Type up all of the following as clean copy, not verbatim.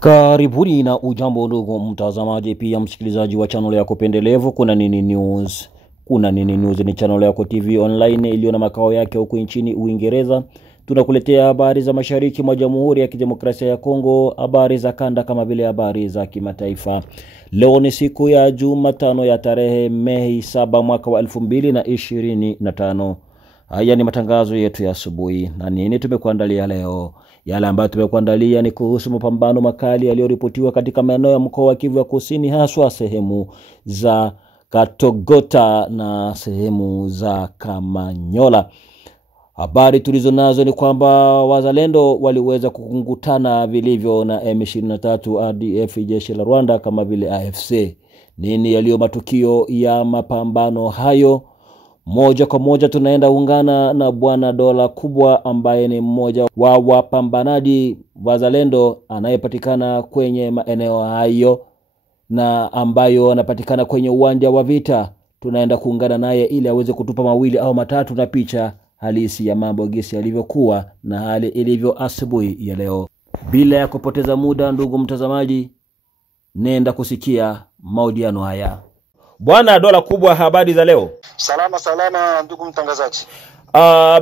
Karibuni na ujambo ndugu mtazamaji pia msikilizaji wa channel yako pendelevu Kuna Nini News. Kuna Nini News ni channel yako TV online iliyo na makao yake huko nchini Uingereza. Tunakuletea habari za mashariki mwa Jamhuri ya Kidemokrasia ya Kongo, habari za kanda kama vile habari za kimataifa. Leo ni siku ya Jumatano ya tarehe Mei 7 mwaka wa 2025. Haya ni matangazo yetu ya asubuhi. Na nini tumekuandalia leo? Yale ambayo tumekuandalia ni kuhusu mapambano makali yaliyoripotiwa katika maeneo ya mkoa wa Kivu ya Kusini, haswa sehemu za Katogota na sehemu za Kamanyola. Habari tulizo nazo ni kwamba wazalendo waliweza kukungutana vilivyo na M23 RDF jeshi la Rwanda kama vile AFC. Nini yaliyo matukio ya mapambano hayo? Moja kwa moja tunaenda ungana na Bwana Dola Kubwa ambaye ni mmoja wa wapambanaji wazalendo anayepatikana kwenye maeneo hayo na ambayo anapatikana kwenye uwanja wa vita. Tunaenda kuungana naye ili aweze kutupa mawili au matatu na picha halisi ya mambo gisi yalivyokuwa na hali ilivyo asubuhi ya leo. Bila ya kupoteza muda ndugu mtazamaji, nenda kusikia mahojiano haya. Bwana Dola Kubwa, habari za leo? Salama ndugu mtangazaji.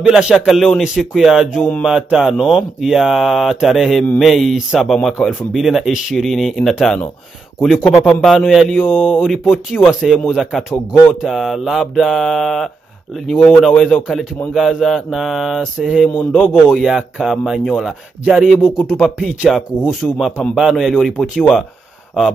Bila shaka leo ni siku ya Jumatano ya tarehe Mei 7 mwaka wa 2025. Kulikuwa mapambano yaliyoripotiwa sehemu za Katogota. Labda ni wewe unaweza ukaleti mwangaza na sehemu ndogo ya Kamanyola. Jaribu kutupa picha kuhusu mapambano yaliyoripotiwa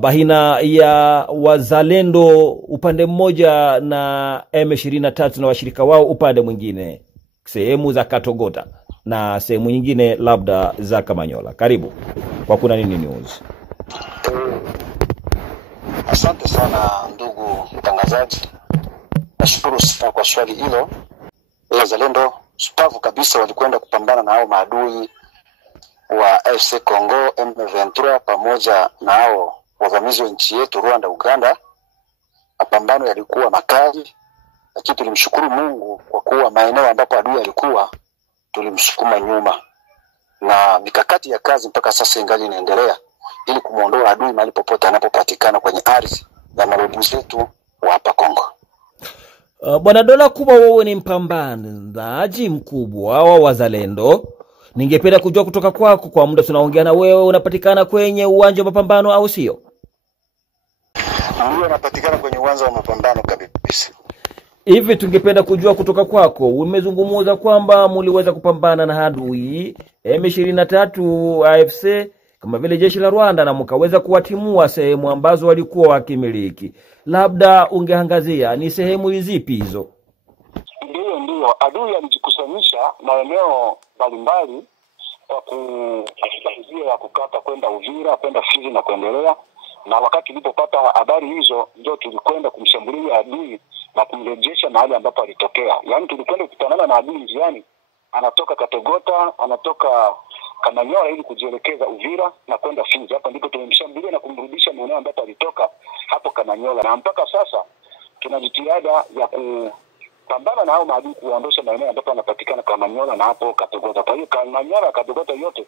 bahina ya wazalendo upande mmoja na M23 na washirika wao upande mwingine, sehemu za Katogota na sehemu nyingine labda za Kamanyola. Karibu kwa Kuna Nini News. Asante sana ndugu mtangazaji. Nashukuru sana kwa swali hilo. Wazalendo shupavu kabisa walikwenda kupambana na hao maadui wa FC Congo M23 pamoja na hao wavamizi wa nchi yetu Rwanda, Uganda. Mapambano yalikuwa makali, lakini tulimshukuru Mungu kwa kuwa maeneo ambapo adui alikuwa tulimsukuma nyuma, na mikakati ya kazi mpaka sasa ingali inaendelea ili kumuondoa adui mahali popote anapopatikana kwenye ardhi ya mababu zetu wa hapa Kongo. Bwana Dola Kubwa, wewe ni mpambanaji mkubwa wa wazalendo. Ningependa kujua kutoka kwako, kwa muda tunaongea na wewe unapatikana kwenye uwanja wa mapambano au sio? Ndio, napatikana kwenye uwanja wa mapambano kabisa. Hivi tungependa kujua kutoka kwako, umezungumza kwamba mliweza kupambana na adui M23 AFC kama vile jeshi la Rwanda na mkaweza kuwatimua sehemu ambazo walikuwa wakimiliki. Labda ungeangazia ni sehemu zipi hizo? Ndio, adui alijikusanyisha maeneo mbalimbali kwa kuanzia ya kukata kwenda Uvira, kwenda Fizi na kuendelea. Na wakati tulipopata habari hizo ndio tulikwenda kumshambulia adui na kumrejesha mahali ambapo alitokea. Yaani tulikwenda kutanana na adui njiani, anatoka Katogota, anatoka Kamanyola ili kujielekeza Uvira na kwenda Fizi. Hapo ndipo tulimshambulia na kumrudisha maeneo ambapo alitoka hapo Kamanyola. Na mpaka sasa tuna jitihada ya kupambana na hao maadui kuondosha maeneo ambapo anapatikana Kamanyola na hapo Katogota. Kwa hiyo Kamanyola, Katogota yote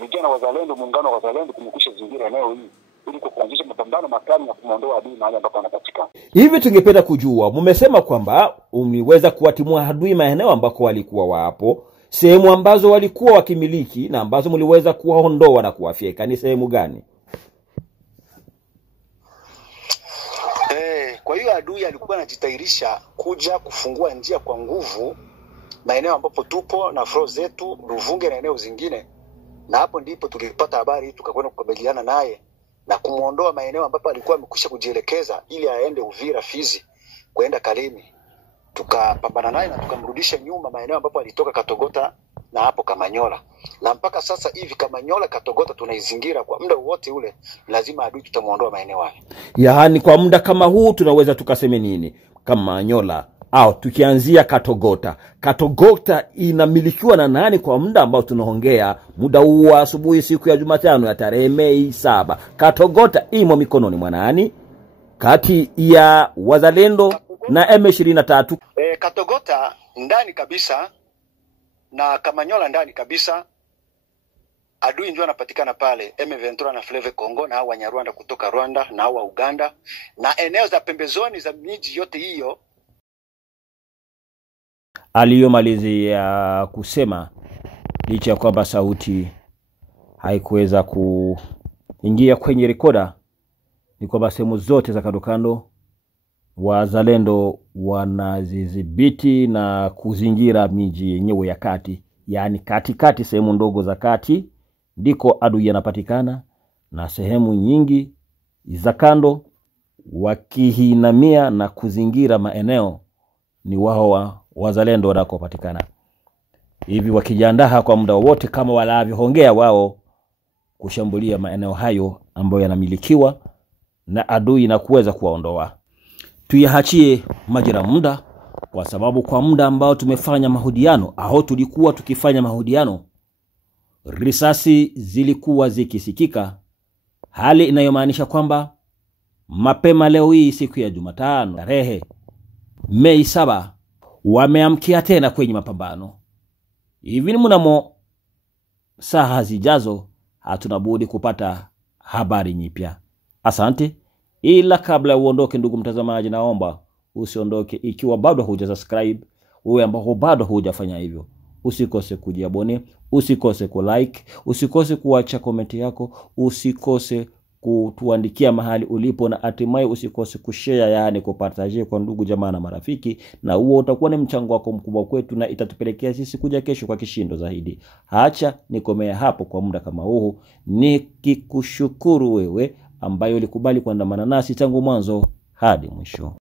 vijana wazalendo, muungano wa wazalendo kumekwisha zingira eneo hili ili kuanzisha mapambano makali na kumuondoa adui mahali ambapo anapatikana. Hivi tungependa kujua, mmesema kwamba umeweza kuwatimua adui maeneo ambako walikuwa wapo, sehemu ambazo walikuwa wakimiliki na ambazo mliweza kuwaondoa na kuwafyeka ni sehemu gani? Kwa hiyo adui alikuwa anajitairisha kuja kufungua njia kwa nguvu maeneo ambapo tupo na flow zetu Ruvunge na eneo zingine, na hapo ndipo tulipata habari tukakwenda kukabiliana naye na kumuondoa maeneo ambapo alikuwa amekwisha kujielekeza ili aende Uvira, Fizi, kwenda Kalemi. Tukapambana naye na tukamrudisha nyuma maeneo ambapo alitoka Katogota na hapo Kamanyola. Na mpaka sasa hivi Kamanyola, Katogota tunaizingira kwa muda wote ule, lazima adui tutamuondoa maeneo hayo. Yaani kwa muda kama huu tunaweza tukaseme nini? Kamanyola au tukianzia Katogota. Katogota inamilikiwa na nani kwa muda ambao tunaongea muda huu wa asubuhi siku ya Jumatano ya tarehe Mei 7? Katogota imo mikononi mwa nani? Kati ya wazalendo na M23. Katogota ndani kabisa na Kamanyola ndani kabisa. adui ndio anapatikana pale, M23 na Fleve Congo na hao Wanyarwanda kutoka Rwanda na hao wa Uganda na eneo za pembezoni za miji yote hiyo. Aliyomalizia kusema licha ya kwamba sauti haikuweza kuingia kwenye rekoda ni kwamba sehemu zote za kando wazalendo wanazidhibiti na kuzingira miji yenyewe ya kati, yani katikati, sehemu ndogo za kati ndiko adui yanapatikana, na sehemu nyingi za kando wakihinamia na kuzingira maeneo ni wao wazalendo wanakopatikana. Hivi wakijiandaa kwa muda wote kama walavyoongea wao kushambulia maeneo hayo ambayo yanamilikiwa na adui na kuweza kuwaondoa. Tuyaachie majira muda, kwa sababu kwa muda ambao tumefanya mahojiano au tulikuwa tukifanya mahojiano, risasi zilikuwa zikisikika, hali inayomaanisha kwamba mapema leo hii siku ya Jumatano tarehe Mei 7 wameamkia tena kwenye mapambano. Hivi ni mnamo saa zijazo hatuna budi kupata habari nyipya. Asante. Ila kabla uondoke ndugu mtazamaji, naomba usiondoke ikiwa bado hujasubscribe. Wewe ambao bado hujafanya hivyo, usikose kujiabone, usikose kulike, usikose kuacha comment yako, usikose kutuandikia mahali ulipo, na hatimaye usikose kushare, yani kupartage kwa ndugu jamaa na marafiki, na huo utakuwa ni mchango wako mkubwa kwetu na itatupelekea sisi kuja kesho kwa kishindo zaidi. Acha nikomea hapo kwa muda kama huu, nikikushukuru wewe ambayo ulikubali kuandamana nasi tangu mwanzo hadi mwisho.